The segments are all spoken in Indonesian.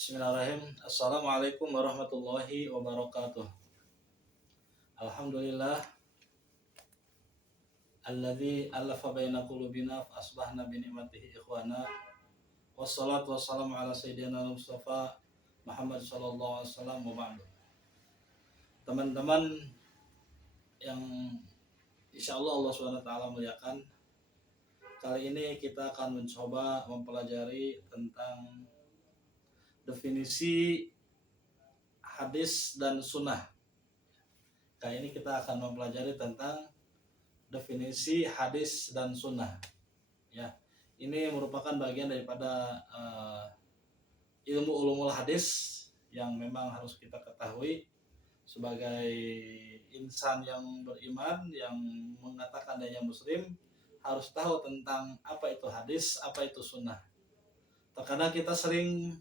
Bismillahirrahmanirrahim. Assalamualaikum warahmatullahi wabarakatuh. Alhamdulillah alladzi alafa baina qulubina fa asbahna bi ni'matihi ikhwana. Wassalatu wassalamu ala sayyidina Mustafa Muhammad sallallahu alaihi wasallam wa ba'du. Teman-teman yang insyaallah Allah Subhanahu wa taala muliakan, kali ini kita akan mencoba mempelajari tentang definisi hadis dan sunnah. Kali ini kita akan mempelajari tentang definisi hadis dan sunnah. Ya, ini merupakan bagian daripada ilmu ulumul hadis yang memang harus kita ketahui sebagai insan yang beriman yang mengatakan dirinya muslim, harus tahu tentang apa itu hadis, apa itu sunnah. Terkadang kita sering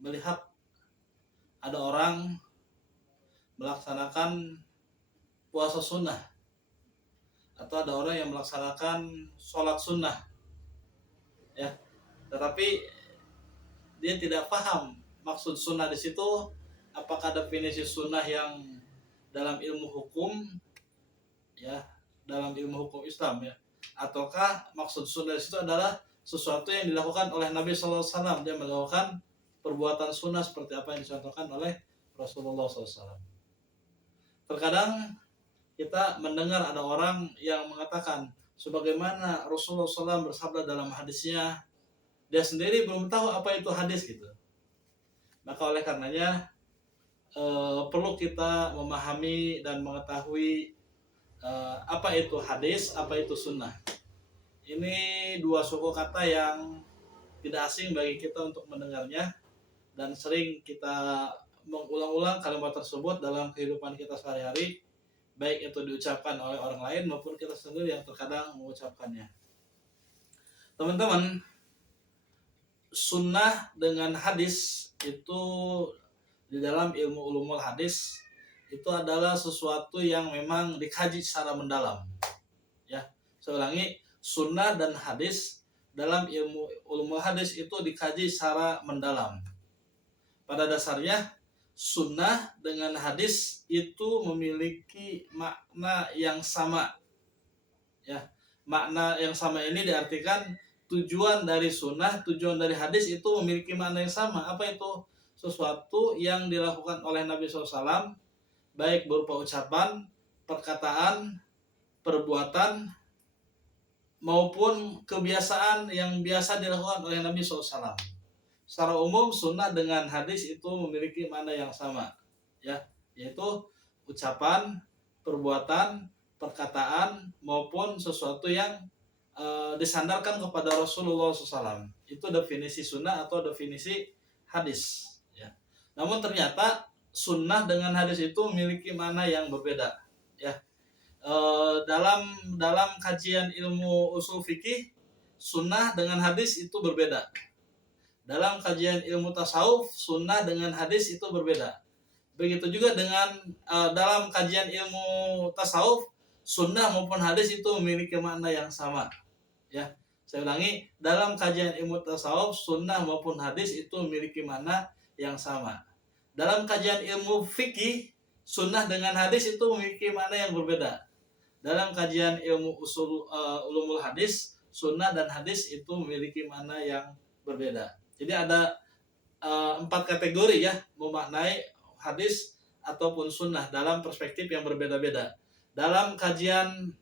melihat ada orang melaksanakan puasa sunnah, atau ada orang yang melaksanakan sholat sunnah, ya, tetapi dia tidak paham maksud sunnah di situ. Apakah definisi sunnah yang dalam ilmu hukum, ya, dalam ilmu hukum Islam, ya, ataukah maksud sunnah di situ adalah sesuatu yang dilakukan oleh Nabi SAW. Dia melakukan perbuatan sunnah seperti apa yang dicontohkan oleh Rasulullah SAW. Terkadang kita mendengar ada orang yang mengatakan sebagaimana Rasulullah SAW bersabda dalam hadisnya, dia sendiri belum tahu apa itu hadis gitu. Maka oleh karenanya perlu kita memahami dan mengetahui apa itu hadis, apa itu sunnah. Ini dua suku kata yang tidak asing bagi kita untuk mendengarnya, dan sering kita mengulang-ulang kalimat tersebut dalam kehidupan kita sehari-hari, baik itu diucapkan oleh orang lain maupun kita sendiri yang terkadang mengucapkannya. Teman-teman, sunnah dengan hadis itu di dalam ilmu ulumul hadis itu adalah sesuatu yang memang dikaji secara mendalam. Ya, saya ulangi, sunnah dan hadis dalam ilmu ulumul hadis itu dikaji secara mendalam. Pada dasarnya sunnah dengan hadis itu memiliki makna yang sama. Ya, makna yang sama ini diartikan tujuan dari sunnah, tujuan dari hadis itu memiliki makna yang sama. Apa itu? Sesuatu yang dilakukan oleh Nabi SAW, baik berupa ucapan, perkataan, perbuatan, maupun kebiasaan yang biasa dilakukan oleh Nabi SAW. Secara umum sunnah dengan hadis itu memiliki makna yang sama, ya, yaitu ucapan, perbuatan, perkataan maupun sesuatu yang disandarkan kepada Rasulullah SAW. Itu definisi sunnah atau definisi hadis, ya. Namun ternyata sunnah dengan hadis itu memiliki makna yang berbeda, ya. Dalam kajian ilmu usul fikih, sunnah dengan hadis itu berbeda. Dalam kajian ilmu tasawuf, sunnah dengan hadis itu berbeda. Begitu juga dengan dalam kajian ilmu tasawuf, sunnah maupun hadis itu memiliki makna yang sama. Ya, saya ulangi, dalam kajian ilmu tasawuf, sunnah maupun hadis itu memiliki makna yang sama. Dalam kajian ilmu fikih, sunnah dengan hadis itu memiliki makna yang berbeda. Dalam kajian ilmu ulumul hadis, sunnah dan hadis itu memiliki makna yang berbeda. Jadi ada 4 kategori, ya, memaknai hadis ataupun sunnah dalam perspektif yang berbeda-beda. Dalam kajian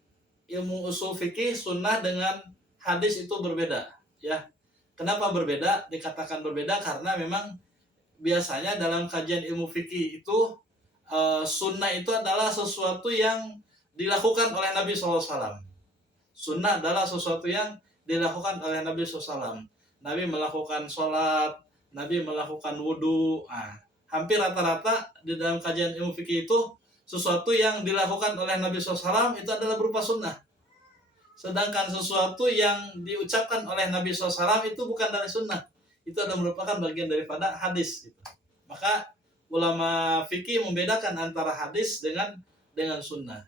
ilmu usul fikih, sunnah dengan hadis itu berbeda, ya. Kenapa berbeda? Dikatakan berbeda karena memang biasanya dalam kajian ilmu fikih itu sunnah itu adalah sesuatu yang dilakukan oleh Nabi SAW. Sunnah adalah sesuatu yang dilakukan oleh Nabi SAW. Nabi melakukan sholat, Nabi melakukan wudhu. Hampir rata-rata di dalam kajian ilmu fikih itu sesuatu yang dilakukan oleh Nabi SAW itu adalah berupa sunnah. Sedangkan sesuatu yang diucapkan oleh Nabi SAW itu bukan dari sunnah. Itu adalah merupakan bagian daripada hadis. Gitu. Maka ulama fikih membedakan antara hadis dengan sunnah.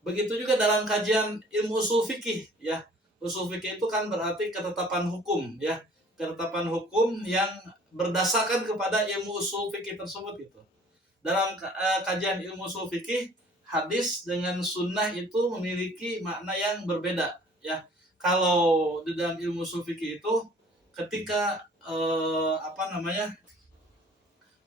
Begitu juga dalam kajian ilmu usul fikih, ya. Usul fikih itu kan berarti ketetapan hukum, ya. ketetapan hukum yang berdasarkan kepada ilmu usul fikih tersebut gitu. Dalam kajian ilmu usul fikih, hadis dengan sunnah itu memiliki makna yang berbeda ya. Kalau di dalam ilmu usul fikih itu ketika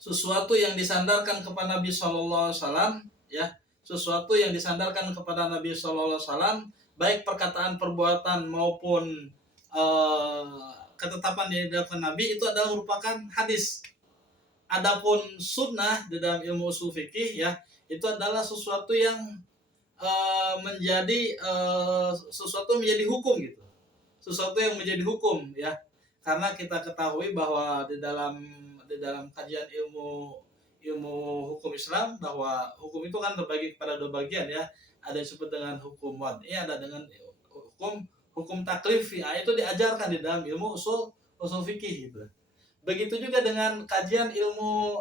sesuatu yang disandarkan kepada Nabi Shallallahu Alaihi Wasallam ya, sesuatu yang disandarkan kepada Nabi Shallallahu Alaihi Wasallam, baik perkataan, perbuatan maupun ketetapan yang dilakukan Nabi itu adalah merupakan hadis. Adapun sunnah di dalam ilmu usul fikih ya, itu adalah sesuatu yang sesuatu menjadi hukum gitu, sesuatu yang menjadi hukum ya, karena kita ketahui bahwa di dalam kajian ilmu hukum Islam bahwa hukum itu kan terbagi kepada dua bagian ya, ada yang disebut dengan hukum wad'i, ada dengan hukum taklifi. Itu diajarkan di dalam ilmu usul fikih gitu. Begitu juga dengan kajian ilmu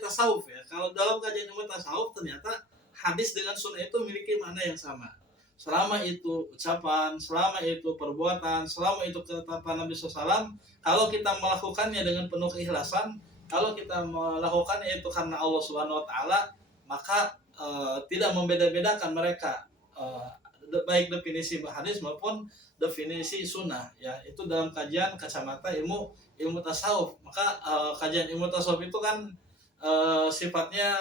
tasawuf ya. Kalau dalam kajian ilmu tasawuf ternyata hadis dengan sunnah itu memiliki makna yang sama. Selama itu ucapan, selama itu perbuatan, selama itu ketetapan Nabi SAW, kalau kita melakukannya dengan penuh keikhlasan, kalau kita melakukannya itu karena Allah Subhanahu Wa Taala, maka tidak membeda-bedakan mereka, baik definisi hadis maupun definisi sunnah ya. Itu dalam kajian kacamata ilmu tasawuf. Maka kajian ilmu tasawuf itu kan sifatnya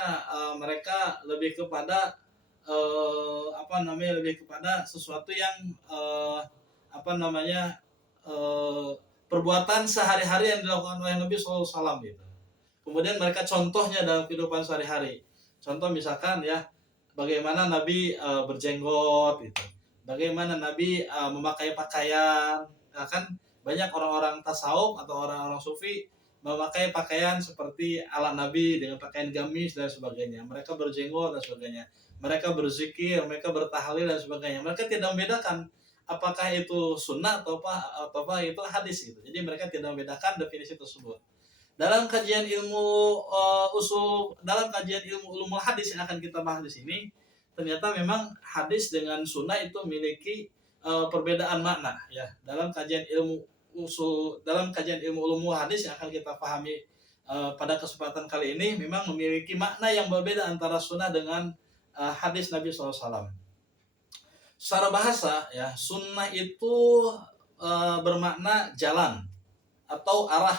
mereka lebih kepada lebih kepada sesuatu yang perbuatan sehari-hari yang dilakukan oleh Nabi SAW gitu. Kemudian mereka contohnya dalam kehidupan sehari-hari. Contoh misalkan ya, bagaimana Nabi berjenggot gitu, bagaimana Nabi memakai pakaian. Kan banyak orang-orang tasawuf atau orang-orang sufi memakai pakaian seperti ala Nabi dengan pakaian gamis dan sebagainya. Mereka berjenggot dan sebagainya. Mereka berzikir, mereka bertahlil dan sebagainya. Mereka tidak membedakan apakah itu sunnah atau apa itu hadis gitu. Jadi mereka tidak membedakan definisi tersebut. Dalam kajian ilmu dalam kajian ilmu ulumul hadis yang akan kita bahas di sini, ternyata memang hadis dengan sunnah itu memiliki perbedaan makna ya. Dalam kajian ilmu ulumul hadis yang akan kita pahami pada kesempatan kali ini, memang memiliki makna yang berbeda antara sunnah dengan hadis Nabi SAW. Secara bahasa ya, sunnah itu bermakna jalan atau arah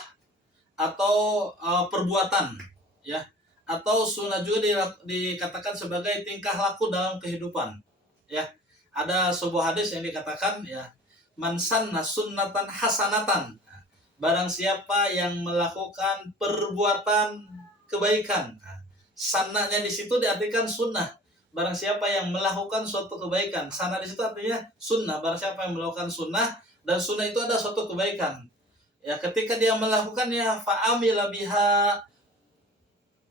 atau perbuatan ya, atau sunnah juga dikatakan sebagai tingkah laku dalam kehidupan ya. Ada sebuah hadis yang dikatakan ya, man sanna sunnatan hasanatan, barang siapa yang melakukan perbuatan kebaikan. Sananya di situ diartikan sunnah. Barang siapa yang melakukan suatu kebaikan, sana di situ artinya sunnah. Barang siapa yang melakukan sunnah, dan sunnah itu ada suatu kebaikan. Ya, ketika dia melakukannya, fa'amila biha,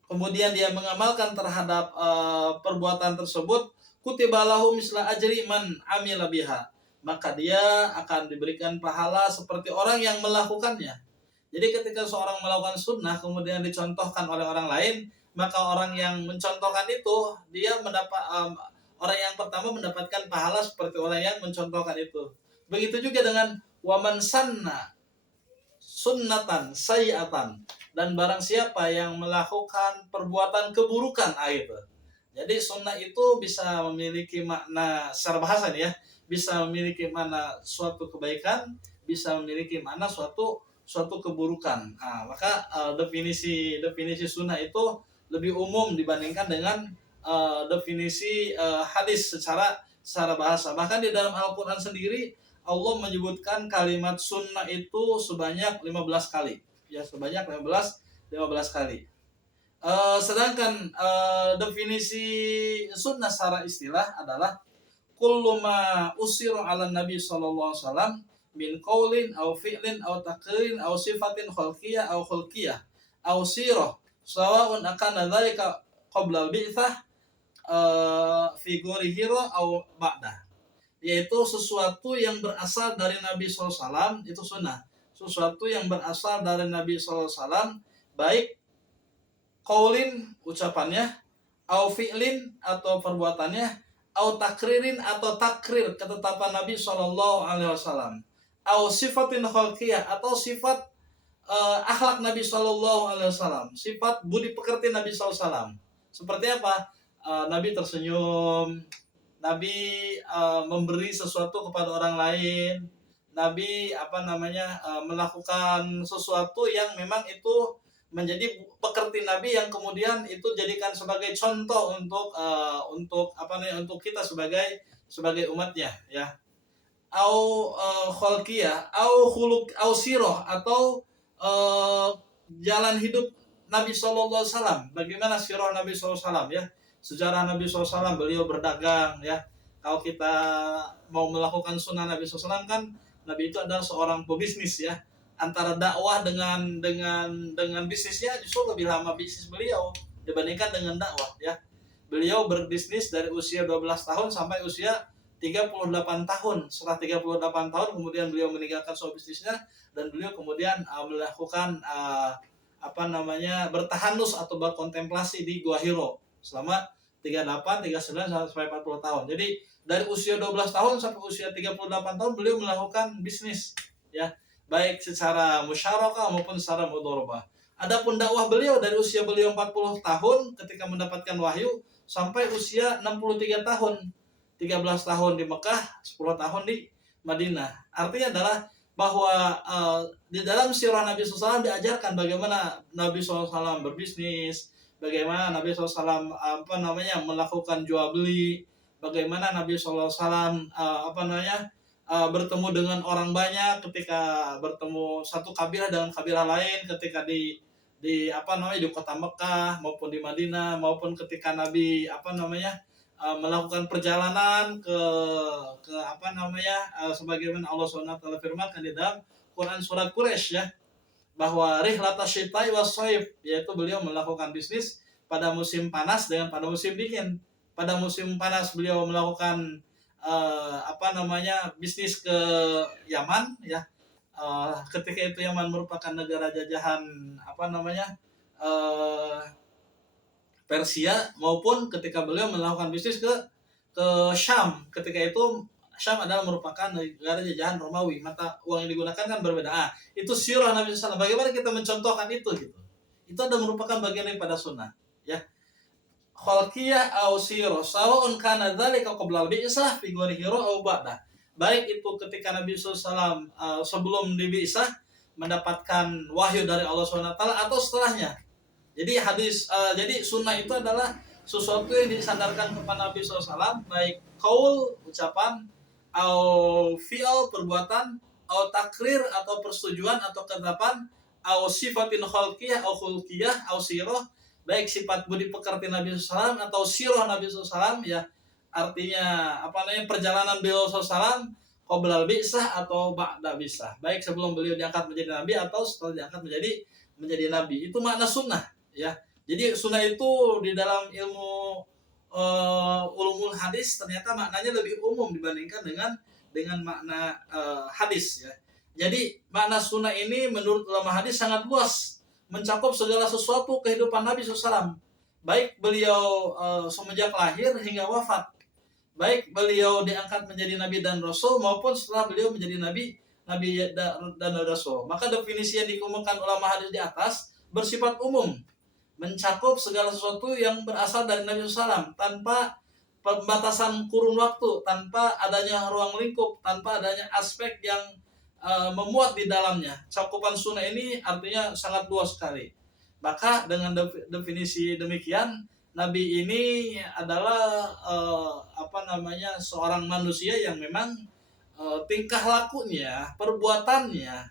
kemudian dia mengamalkan terhadap perbuatan tersebut, kutiba lahu misla ajri man amila biha, maka dia akan diberikan pahala seperti orang yang melakukannya. Jadi ketika seorang melakukan sunnah kemudian dicontohkan oleh orang lain, maka orang yang mencontohkan itu dia orang yang pertama mendapatkan pahala seperti orang yang mencontohkan itu. Begitu juga dengan waman sanna sunnatan sayyi'atan, dan barang siapa yang melakukan perbuatan keburukan itu. Jadi sunnah itu bisa memiliki makna secara bahasa nih ya, bisa memiliki makna suatu kebaikan, bisa memiliki makna suatu keburukan. Maka definisi sunnah itu lebih umum dibandingkan dengan definisi hadis secara bahasa. Bahkan di dalam Al-Quran sendiri Allah menyebutkan kalimat sunnah itu sebanyak 15 kali. Ya, sebanyak 15 kali. Sedangkan definisi sunnah secara istilah adalah kullu ma usiru ala nabi sallallahu alaihi wasallam min qaulin aw fi'lin aw taqririn aw sifatin khalqiyah aw khulqiyah aw sirah sawa'un akana dzalika qabla al-bi'tsah fi ghori hira aw ba'da. Yaitu sesuatu yang berasal dari Nabi SAW itu sunnah. Sesuatu yang berasal dari Nabi SAW, baik qaulin ucapannya, au fi'lin atau perbuatannya, au takririn atau takrir ketetapan Nabi SAW, au sifatin khalqiyah, atau sifat akhlak Nabi Shallallahu Alaihi Wasallam, sifat budi pekerti Nabi SAW. Seperti apa? Nabi tersenyum, Nabi memberi sesuatu kepada orang lain, Nabi melakukan sesuatu yang memang itu menjadi pekerti Nabi, yang kemudian itu jadikan sebagai contoh untuk kita sebagai umatnya, ya. Au khalqiyah, au khuluq, au sirah, atau jalan hidup Nabi Shallallahu Alaihi Wasallam. Bagaimana sirah Nabi Shallallahu Alaihi Wasallam, ya? Sejarah Nabi SAW, beliau berdagang, ya. Kalau kita mau melakukan sunnah Nabi SAW kan, Nabi itu adalah seorang pebisnis, ya. Antara dakwah dengan bisnisnya, justru lebih lama bisnis beliau dibandingkan dengan dakwah, ya. Beliau berbisnis dari usia 12 tahun sampai usia 38 tahun. Setelah 38 tahun kemudian beliau meninggalkan soal bisnisnya, dan beliau kemudian melakukan bertahanus atau berkontemplasi di Gua Hiro selama 38, 39 sampai 40 tahun. Jadi dari usia 12 tahun sampai usia 38 tahun beliau melakukan bisnis, ya, baik secara musyarakah maupun secara mudharabah. Adapun dakwah beliau dari usia beliau 40 tahun ketika mendapatkan wahyu sampai usia 63 tahun. 13 tahun di Mekah, 10 tahun di Madinah. Artinya adalah bahwa di dalam sirah Nabi SAW diajarkan bagaimana Nabi SAW berbisnis, bagaimana Nabi SAW melakukan jual beli, bagaimana Nabi SAW bertemu dengan orang banyak, ketika bertemu satu kabilah dengan kabilah lain, ketika di kota Mekah maupun di Madinah, maupun ketika Nabi melakukan perjalanan ke sebagaimana Allah SWT firmankan di dalam Quran surat Quraisy, ya, bahwa rihlata syita'i was-shaif, yaitu beliau melakukan bisnis pada musim panas dengan pada musim dingin. Pada musim panas beliau melakukan bisnis ke Yaman, ya. Ketika itu Yaman merupakan negara jajahan Persia, maupun ketika beliau melakukan bisnis ke Syam. Ketika itu Syam adalah merupakan negara jajahan Romawi, mata uang yang digunakan kan berbeda. Itu sirah Nabi SAW. Bagaimana kita mencontohkan itu, gitu? Itu adalah merupakan bagian daripada sunnah, ya. Khalqiyah au sirah, sawa'un kana dzalika qabla al-bi'tsah fi Ghuari Hira au ba'da. Baik itu ketika Nabi SAW sebelum dibi'tsah mendapatkan wahyu dari Allah SWT atau setelahnya. Jadi jadi sunnah itu adalah sesuatu yang disandarkan kepada Nabi SAW, baik qaul, ucapan, au fi'al, perbuatan, au takrir, atau persetujuan atau ketetapan, au sifatin khalqiyah, au khulqiyah, au sirah, baik sifat budi pekerti Nabi SAW atau sirah Nabi SAW, ya. Artinya perjalanan beliau SAW qoblal bi'tsah atau ba'da bi'tsah, baik sebelum beliau diangkat menjadi nabi atau setelah diangkat menjadi nabi. Itu makna sunnah, ya. Jadi sunnah itu di dalam ilmu ulumul hadis ternyata maknanya lebih umum dibandingkan dengan makna hadis, ya. Jadi makna sunnah ini menurut ulama hadis sangat luas, mencakup segala sesuatu kehidupan Nabi SAW, baik beliau semenjak lahir hingga wafat, baik beliau diangkat menjadi nabi dan rasul maupun setelah beliau menjadi nabi dan rasul. Maka definisi yang dikemukakan ulama hadis di atas bersifat umum, mencakup segala sesuatu yang berasal dari Nabi SAW tanpa pembatasan kurun waktu, tanpa adanya ruang lingkup, tanpa adanya aspek yang memuat di dalamnya. Cakupan sunnah ini artinya sangat luas sekali. Maka dengan definisi demikian, Nabi ini adalah seorang manusia yang memang tingkah lakunya, perbuatannya,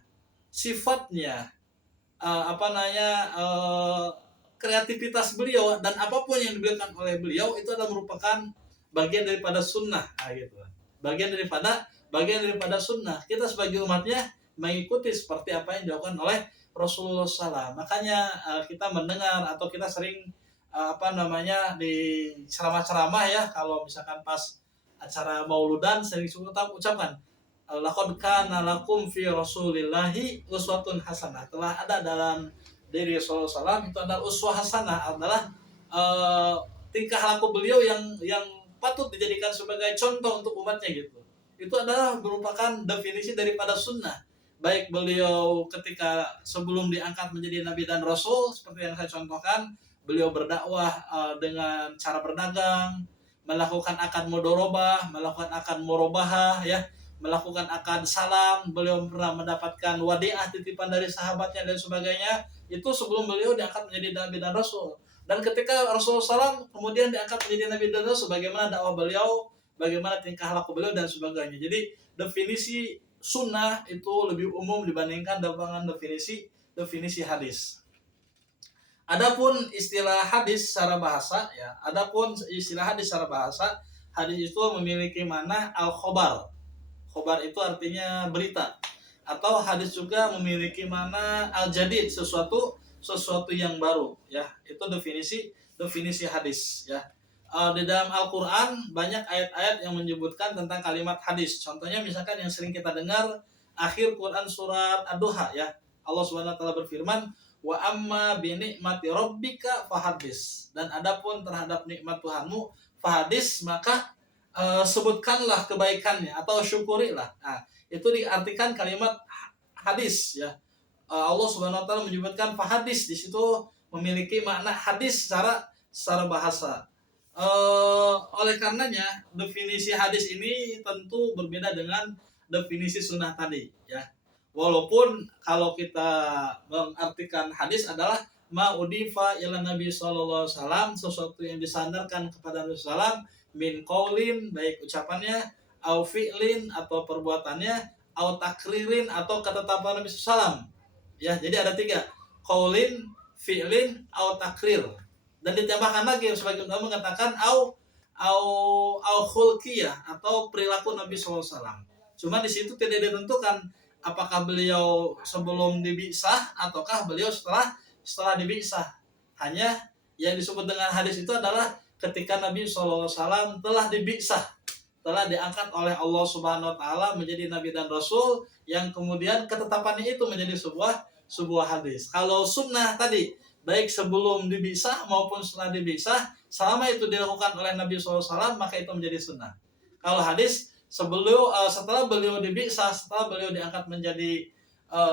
sifatnya, kreativitas beliau dan apapun yang diberikan oleh beliau itu adalah merupakan bagian daripada sunnah, gitu. Bagian daripada sunnah. Kita sebagai umatnya mengikuti seperti apa yang dilakukan oleh Rasulullah SAW. Makanya kita mendengar atau kita sering di ceramah-ceramah, ya, kalau misalkan pas acara mauludan sering ucapkan laqad kana lakum fi rasulillahi uswatun hasanah. Telah ada dalam diri Rasulullah SAW itu adalah uswah hasanah, adalah tingkah laku beliau yang patut dijadikan sebagai contoh untuk umatnya, gitu. itu adalah merupakan definisi daripada sunnah. Baik beliau ketika sebelum diangkat menjadi nabi dan rasul, seperti yang saya contohkan, beliau berdakwah dengan cara berdagang, melakukan akad mudorobah, melakukan akad murabahah, ya, melakukan akad salam, beliau pernah mendapatkan wadiah titipan dari sahabatnya dan sebagainya. Itu sebelum beliau diangkat menjadi nabi dan rasul. Dan ketika Rasulullah SAW kemudian diangkat menjadi nabi dan rasul, bagaimana dakwah beliau, bagaimana tingkah laku beliau dan sebagainya. Jadi definisi sunnah itu lebih umum dibandingkan dengan definisi hadis. Adapun istilah hadis secara bahasa, ya, hadis itu memiliki makna al-khobar. Khobar itu artinya berita. Atau hadis juga memiliki makna al-jadid, sesuatu yang baru, ya. Itu definisi hadis, ya. Di dalam Al-Qur'an banyak ayat-ayat yang menyebutkan tentang kalimat hadis. Contohnya misalkan yang sering kita dengar akhir Quran surat Ad-Duha, ya. Allah Subhanahu wa taala berfirman, "Wa amma bi ni'mati rabbika fahadis." Dan adapun terhadap nikmat Tuhanmu, fahadis, maka sebutkanlah kebaikannya atau syukurilah. Nah, itu diartikan kalimat hadis, ya. Allah Subhanahu wa taala menyebutkan fahadis, di situ memiliki makna hadis secara bahasa. Oleh karenanya definisi hadis ini tentu berbeda dengan definisi sunnah tadi, ya. Walaupun kalau kita mengartikan hadis adalah ma'udifa ila Nabi sallallahu alaihi wasallam, sesuatu yang disandarkan kepada Nabi sallallahu alaihi wasallam, min qaulin, baik ucapannya, au fi'lin atau perbuatannya, au takririn atau ketetapan Nabi sallallahu alaihi wasallam. Ya, jadi ada 3, qaulin, fi'lin, au takrir. Dan ditambahkan lagi sebagian ulama mengatakan au khulqiyah atau perilaku Nabi SAW. Cuma di situ tidak ditentukan apakah beliau sebelum dibi'tsah ataukah beliau setelah dibi'tsah. Hanya yang disebut dengan hadis itu adalah ketika Nabi SAW telah dibi'tsah, telah diangkat oleh Allah Subhanahu wa taala menjadi nabi dan rasul, yang kemudian ketetapannya itu menjadi sebuah hadis. Kalau sunnah tadi, baik sebelum dibi'tsah maupun setelah dibi'tsah, selama itu dilakukan oleh Nabi SAW, maka itu menjadi sunnah. Kalau hadis, setelah beliau dibi'tsah, setelah beliau diangkat menjadi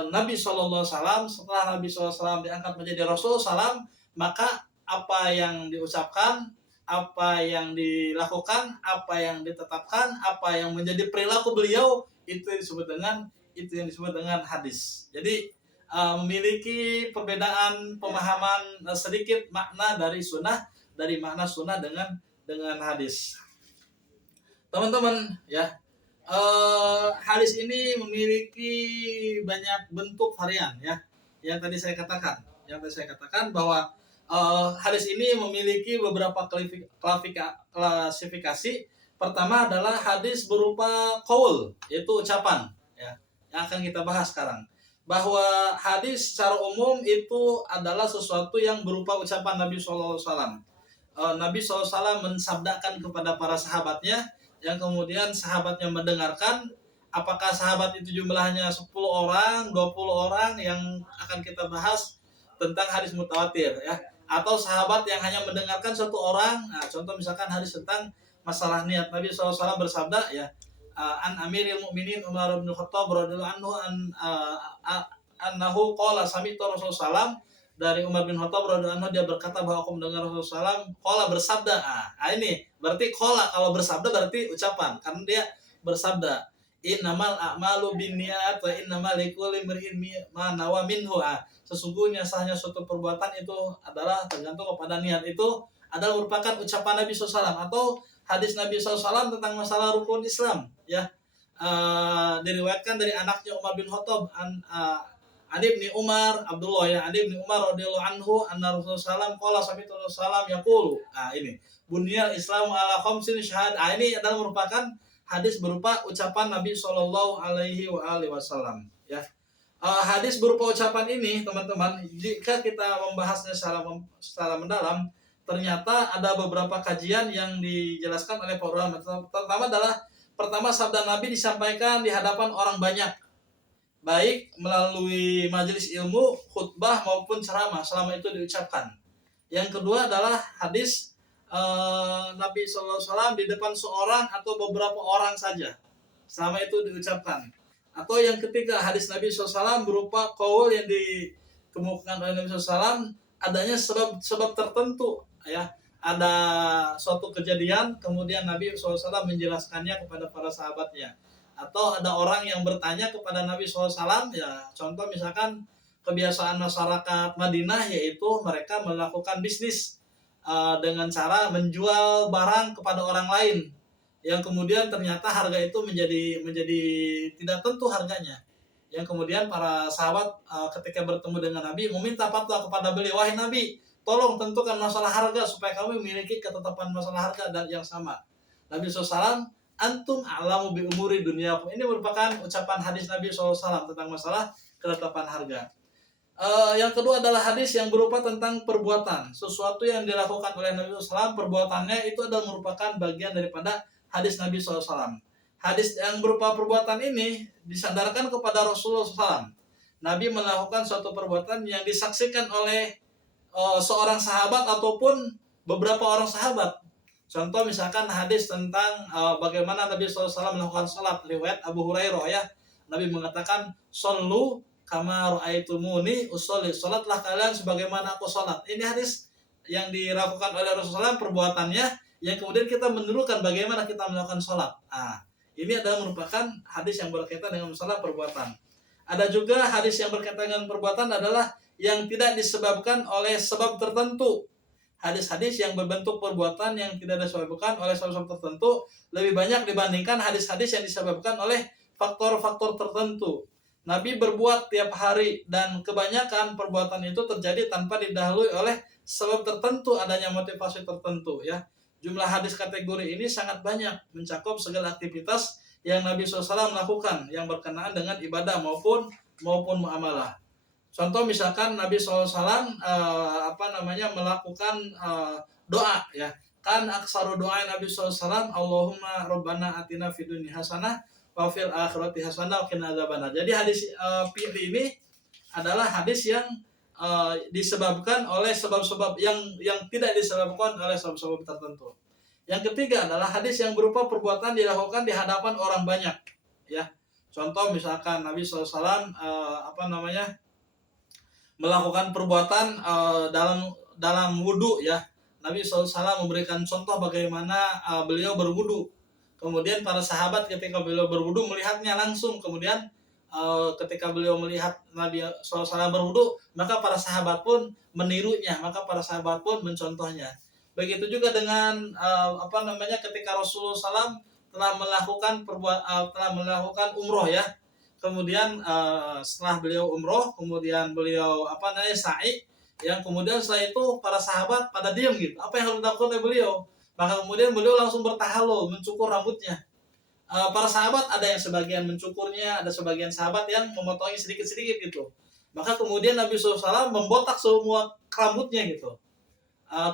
Nabi SAW, setelah Nabi SAW diangkat menjadi Rasul SAW, maka apa yang diucapkan, apa yang dilakukan, apa yang ditetapkan, apa yang menjadi perilaku beliau, itu yang disebut dengan hadis. Jadi memiliki perbedaan pemahaman sedikit makna dari makna sunnah dengan hadis. Teman-teman, ya, hadis ini memiliki banyak bentuk varian, ya. Yang tadi saya katakan bahwa hadis ini memiliki beberapa klasifikasi. Pertama adalah hadis berupa qaul, yaitu ucapan, ya, yang akan kita bahas sekarang. Bahwa hadis secara umum itu adalah sesuatu yang berupa ucapan Nabi SAW. Nabi SAW mensabdakan kepada para sahabatnya, yang kemudian sahabatnya mendengarkan. Apakah sahabat itu jumlahnya 10 orang, 20 orang, yang akan kita bahas tentang hadis mutawatir, ya. Atau sahabat yang hanya mendengarkan 1 orang. Nah, contoh misalkan hadis tentang masalah niat, Nabi SAW bersabda, ya, an Amiril Mukminin Umar bin Khattab radhiyallahu anhu annahu qala sami'tu Rasulullah, dari Umar bin Khattab radhiyallahu anhu, dia berkata bahwa aku mendengar Rasulullah qala bersabda. Ini berarti qala, kalau bersabda berarti ucapan, karena dia bersabda, innamal a'malu binniyat wa innamal likulli imrin ma nawa minhu. Sesungguhnya sahnya suatu perbuatan itu adalah tergantung kepada niat. Itu adalah merupakan ucapan Nabi SAW atau hadis Nabi SAW tentang masalah rukun Islam, ya. Diriwayatkan dari anaknya Umar bin Khattab, Adi bin Umar Abdullah, ya, Adi bin Umar radhiyallahu anhu, anna Rasulullah qala sami'tu Rasulullah yaqulu. Ini bunyal Islamu ala khamsin syahad. Ini adalah merupakan hadis berupa ucapan Nabi Shallallahu alaihi wasallam, ya. Hadis berupa ucapan ini, teman-teman, jika kita membahasnya secara mendalam, ternyata ada beberapa kajian yang dijelaskan oleh para ulama. Pertama, sabda Nabi disampaikan di hadapan orang banyak, baik melalui majelis ilmu, khutbah maupun ceramah, selama itu diucapkan. Yang kedua adalah hadis Nabi SAW di depan seorang atau beberapa orang saja, selama itu diucapkan. Atau yang ketiga, hadis Nabi SAW berupa qaul yang dikemukakan oleh Nabi SAW, adanya sebab tertentu, ya. Ada suatu kejadian, kemudian Nabi SAW menjelaskannya kepada para sahabatnya. Atau ada orang yang bertanya kepada Nabi SAW, ya, contoh misalkan kebiasaan masyarakat Madinah, yaitu mereka melakukan bisnis dengan cara menjual barang kepada orang lain, yang kemudian ternyata harga itu menjadi tidak tentu harganya. Yang kemudian para sahabat ketika bertemu dengan Nabi meminta fatwa kepada beliau, wahai Nabi, tolong tentukan masalah harga supaya kami memiliki ketetapan masalah harga dan yang sama. Nabi SAW, antum a'lamu bi umuri dunyakum. Ini merupakan ucapan hadis Nabi SAW tentang masalah ketetapan harga. Yang kedua adalah hadis yang berupa tentang perbuatan. Sesuatu yang dilakukan oleh Nabi SAW, perbuatannya itu adalah merupakan bagian daripada hadis Nabi SAW. Hadis yang berupa perbuatan ini disandarkan kepada Rasulullah SAW. Nabi melakukan suatu perbuatan yang disaksikan oleh seorang sahabat ataupun beberapa orang sahabat. Contoh misalkan hadis tentang bagaimana Nabi SAW melakukan salat, riwayat Abu Hurairah, ya. Nabi mengatakan, "Shollu kama ra'aitumuni usolli." Salatlah kalian sebagaimana aku salat. Ini hadis yang dilakukan oleh Rasulullah, perbuatannya yang kemudian kita menirukan bagaimana kita melakukan salat. Ini adalah merupakan hadis yang berkaitan dengan masalah perbuatan. Ada juga hadis yang berkaitan dengan perbuatan adalah yang tidak disebabkan oleh sebab tertentu. Hadis-hadis yang berbentuk perbuatan yang tidak disebabkan oleh sebab tertentu lebih banyak dibandingkan hadis-hadis yang disebabkan oleh faktor-faktor tertentu. Nabi berbuat tiap hari dan kebanyakan perbuatan itu terjadi tanpa didahului oleh sebab tertentu, adanya motivasi tertentu, ya. Jumlah hadis kategori ini sangat banyak, mencakup segala aktivitas yang Nabi SAW melakukan yang berkenaan dengan ibadah maupun muamalah. Contoh misalkan Nabi SAW melakukan doa, ya. Kan aksaru doa Nabi SAW, Allahumma rabbana atina fid dunya hasanah wa fil akhirati hasanah wa qina adzabannar. Jadi hadis pilih ini adalah hadis yang disebabkan oleh sebab-sebab yang tidak disebabkan oleh sebab-sebab tertentu. Yang ketiga adalah hadis yang berupa perbuatan dilakukan di hadapan orang banyak, ya. Contoh misalkan Nabi SAW melakukan perbuatan dalam wudu, ya. Nabi SAW memberikan contoh bagaimana beliau berwudu. Kemudian para sahabat ketika beliau berwudu melihatnya langsung. Kemudian ketika beliau melihat Nabi SAW berwudu, maka para sahabat pun menirunya, maka para sahabat pun mencontohnya. Begitu juga dengan ketika Rasulullah SAW telah melakukan umroh, ya. Kemudian setelah beliau umroh, kemudian beliau sa'i, yang kemudian setelah itu para sahabat pada diam gitu. Apa yang harus dilakukan oleh beliau? Maka kemudian beliau langsung bertahalul, mencukur rambutnya. Para sahabat ada yang sebagian mencukurnya, ada sebagian sahabat yang memotongnya sedikit-sedikit gitu. Maka kemudian Nabi SAW membotak semua rambutnya gitu.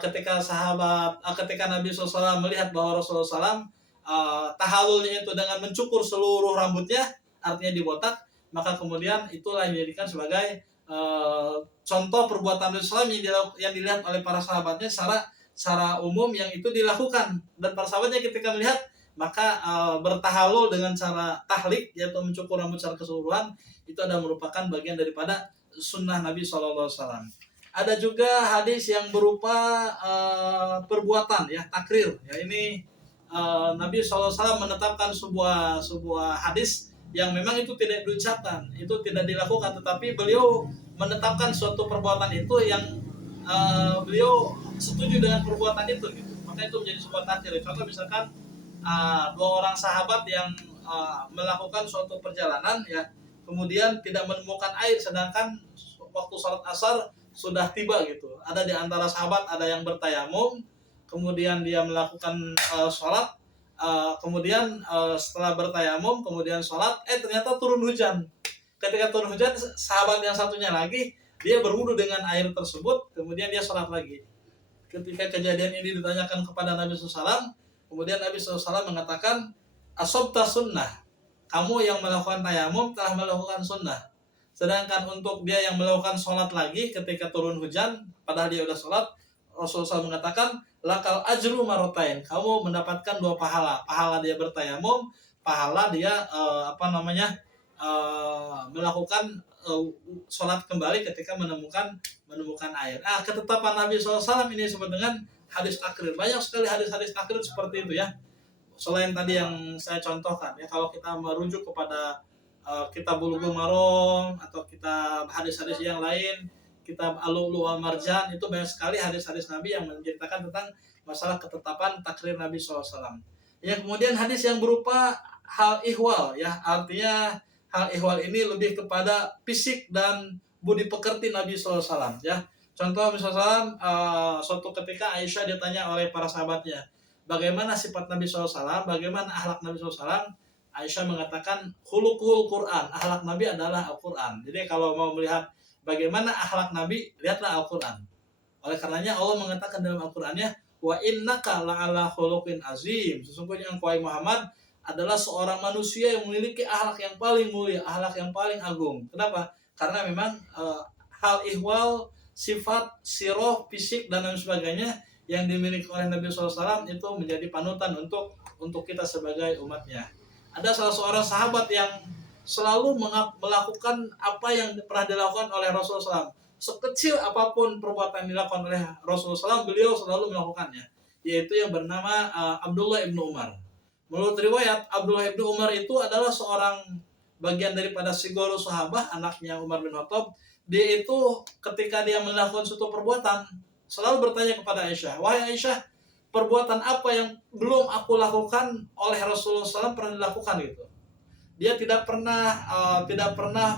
Ketika Nabi SAW melihat bahwa Rasulullah SAW tahalulnya itu dengan mencukur seluruh rambutnya, artinya dibotak, maka kemudian itulah yang dijadikan sebagai contoh perbuatan Rasulullah yang dilihat oleh para sahabatnya secara umum yang itu dilakukan, dan para sahabatnya ketika melihat maka bertahalul dengan cara tahlik, yaitu mencukur rambut secara keseluruhan. Itu adalah merupakan bagian daripada sunnah Nabi SAW. Ada juga hadis yang berupa perbuatan, ya, takrir, ya. Ini Nabi SAW menetapkan sebuah hadis yang memang itu tidak diucapkan, itu tidak dilakukan, tetapi beliau menetapkan suatu perbuatan itu yang beliau setuju dengan perbuatan itu gitu. Maka itu menjadi sebuah takdir. Contoh misalkan dua orang sahabat yang melakukan suatu perjalanan, ya, kemudian tidak menemukan air sedangkan waktu salat asar sudah tiba gitu. Ada di antara sahabat ada yang bertayamum, kemudian dia melakukan sholat, kemudian setelah bertayamum kemudian sholat, ternyata turun hujan. Ketika turun hujan, sahabat yang satunya lagi dia berwudu dengan air tersebut, kemudian dia sholat lagi. Ketika kejadian ini ditanyakan kepada Nabi SAW, kemudian Nabi SAW mengatakan, asobta sunnah, kamu yang melakukan tayamum telah melakukan sunnah. Sedangkan untuk dia yang melakukan sholat lagi ketika turun hujan, padahal dia sudah sholat, Rasulullah SAW mengatakan, lakal ajru marotain, kamu mendapatkan 2 pahala. Pahala dia bertayamum, pahala dia melakukan sholat kembali ketika menemukan air. Ketetapan Nabi SAW ini disebut dengan hadis takrir. Banyak sekali hadis-hadis takrir seperti itu ya. Selain tadi yang saya contohkan ya, kalau kita merujuk kepada kitab Bulughul Maram atau kitab hadis-hadis yang lain, kitab Al-Lu'lu' wal Marjan, itu banyak sekali hadis-hadis Nabi yang menceritakan tentang masalah ketetapan takrir Nabi SAW. Ya, kemudian hadis yang berupa hal ihwal ya, artinya hal ihwal ini lebih kepada fisik dan budi pekerti Nabi SAW ya. Contoh misalnya suatu ketika Aisyah ditanya oleh para sahabatnya, bagaimana sifat Nabi SAW, bagaimana akhlak Nabi SAW. Aisyah mengatakan khuluqul Quran, akhlak Nabi adalah Al-Quran. Jadi kalau mau melihat bagaimana akhlak Nabi, lihatlah Al-Quran. Oleh karenanya Allah mengatakan dalam Al-Qurannya, wa innaka la'ala khuluqin azim. Sesungguhnya engkau Muhammad adalah seorang manusia yang memiliki akhlak yang paling mulia, akhlak yang paling agung. Kenapa? Karena memang hal ihwal, sifat, sirah, fisik dan lain sebagainya yang dimiliki oleh Nabi SAW itu menjadi panutan untuk kita sebagai umatnya. Ada salah seorang sahabat yang selalu melakukan apa yang pernah dilakukan oleh Rasulullah SAW. Sekecil apapun perbuatan yang dilakukan oleh Rasulullah SAW, beliau selalu melakukannya. Yaitu yang bernama Abdullah ibnu Umar. Menurut riwayat, Abdullah ibnu Umar itu adalah seorang bagian daripada sigoro sahabat, anaknya Umar bin Khattab. Dia itu ketika dia melakukan suatu perbuatan, selalu bertanya kepada Aisyah, wahai Aisyah, perbuatan apa yang belum aku lakukan oleh Rasulullah SAW pernah dilakukan gitu. Dia tidak pernah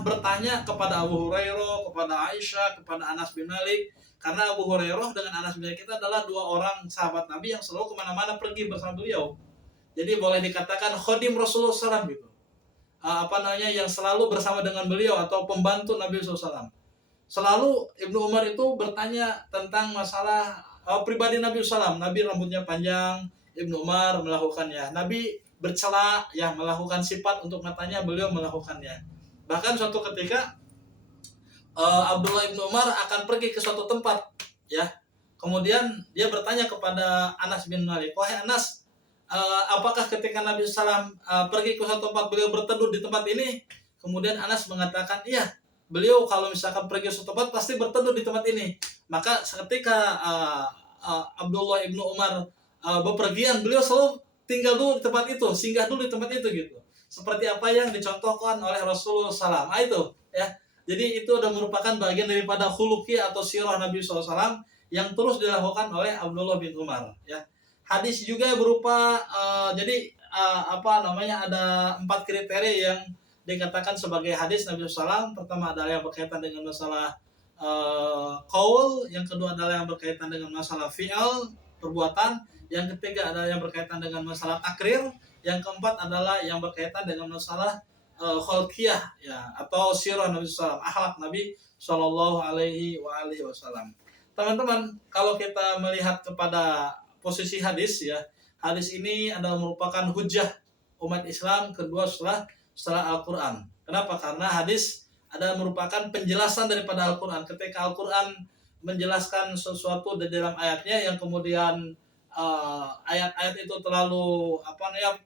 bertanya kepada Abu Hurairah, kepada Aisyah, kepada Anas bin Malik, karena Abu Hurairah dengan Anas bin Malik itu adalah dua orang sahabat Nabi yang selalu kemana-mana pergi bersama beliau. Jadi boleh dikatakan khodim Rasulullah SAW gitu. Yang selalu bersama dengan beliau atau pembantu Nabi SAW. Selalu Ibnu Umar itu bertanya tentang masalah pribadi Nabi SAW. Nabi rambutnya panjang, Ibnu Umar melakukannya. Nabi bercela ya, melakukan sifat untuk matanya, beliau melakukannya. Bahkan suatu ketika Abdullah Ibnu Umar akan pergi ke suatu tempat ya. Kemudian dia bertanya kepada Anas bin Malik, wahai Anas, apakah ketika Nabi SAW pergi ke suatu tempat beliau berteduh di tempat ini? Kemudian Anas mengatakan, iya, beliau kalau misalkan pergi ke suatu tempat pasti berteduh di tempat ini. Maka ketika Abdullah ibnu Umar bepergian, beliau selalu tinggal dulu di tempat itu, singgah dulu di tempat itu gitu. Seperti apa yang dicontohkan oleh Rasulullah SAW. Itu ya. Jadi itu sudah merupakan bagian daripada khuluqi atau sirah Nabi SAW yang terus dilakukan oleh Abdullah bin Umar. Ya. Hadis juga berupa ada 4 kriteria yang dikatakan sebagai hadis Nabi SAW. Pertama adalah yang berkaitan dengan masalah qaul, yang kedua adalah yang berkaitan dengan masalah fi'al, perbuatan, yang ketiga adalah yang berkaitan dengan masalah takrir, yang keempat adalah yang berkaitan dengan masalah khalqiyah ya, atau sirah Nabi SAW, akhlak Nabi SAW. Teman-teman, kalau kita melihat kepada posisi hadis ya, hadis ini adalah merupakan hujjah umat Islam kedua setelah Al-Quran. Kenapa? Karena hadis adalah merupakan penjelasan daripada Al-Quran. Ketika Al-Quran menjelaskan sesuatu di dalam ayatnya yang kemudian ayat-ayat itu terlalu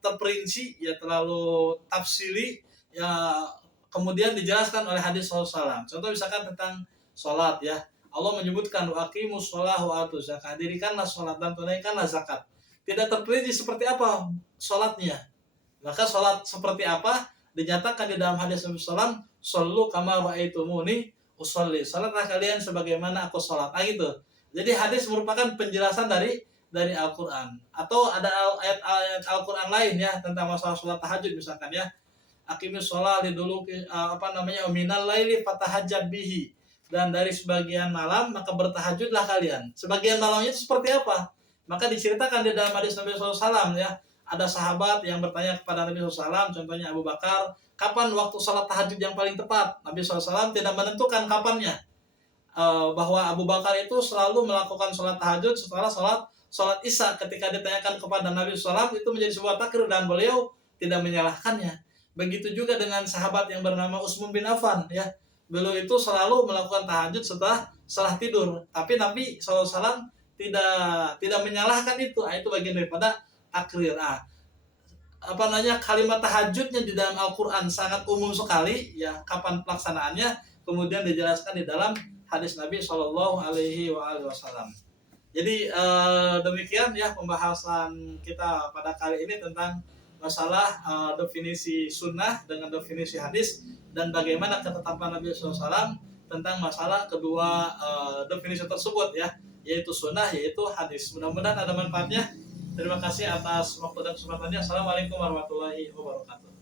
terperinci ya, terlalu tafsili ya, kemudian dijelaskan oleh hadis Rasulullah SAW. Contoh misalkan tentang sholat ya, Allah menyebutkan waqimus sholah wa atuz zakat, dirikanlah sholat dan tunaikanlah zakat. Tidak terperinci seperti apa sholatnya. Maka sholat seperti apa dinyatakan di dalam hadis Nabi SAW, shollu kama ra'aitumuni usolli, sholatlah kalian sebagaimana aku sholat. Gitu. Jadi hadis merupakan penjelasan dari Al-Quran. Atau ada ayat-ayat Al-Quran lain ya tentang masalah sholat tahajud misalkan ya, aqimis sholah lidulu minal laili fatahajjad bihi, dan dari sebagian malam maka bertahajudlah kalian. Sebagian malamnya itu seperti apa? Maka diceritakan di dalam hadis Nabi SAW ya, ada sahabat yang bertanya kepada Nabi SAW, contohnya Abu Bakar, kapan waktu sholat tahajud yang paling tepat? Nabi SAW tidak menentukan kapannya. Bahwa Abu Bakar itu selalu melakukan sholat tahajud setelah sholat Isya. Ketika ditanyakan kepada Nabi SAW, itu menjadi sebuah takrir dan beliau tidak menyalahkannya. Begitu juga dengan sahabat yang bernama Utsman bin Affan ya. Beliau itu selalu melakukan tahajud setelah tidur. Tapi Nabi SAW tidak menyalahkan itu. Itu bagian daripada takrir. kalimat tahajudnya di dalam Al-Qur'an sangat umum sekali ya, kapan pelaksanaannya kemudian dijelaskan di dalam hadis Nabi Shallallahu alaihi wasallam. Jadi demikian ya pembahasan kita pada kali ini tentang masalah definisi sunnah dengan definisi hadis dan bagaimana ketetapan Nabi SAW tentang masalah kedua definisi tersebut ya, yaitu sunnah yaitu hadis. Mudah-mudahan ada manfaatnya. Terima kasih atas waktu dan kesempatannya. Assalamualaikum warahmatullahi wabarakatuh.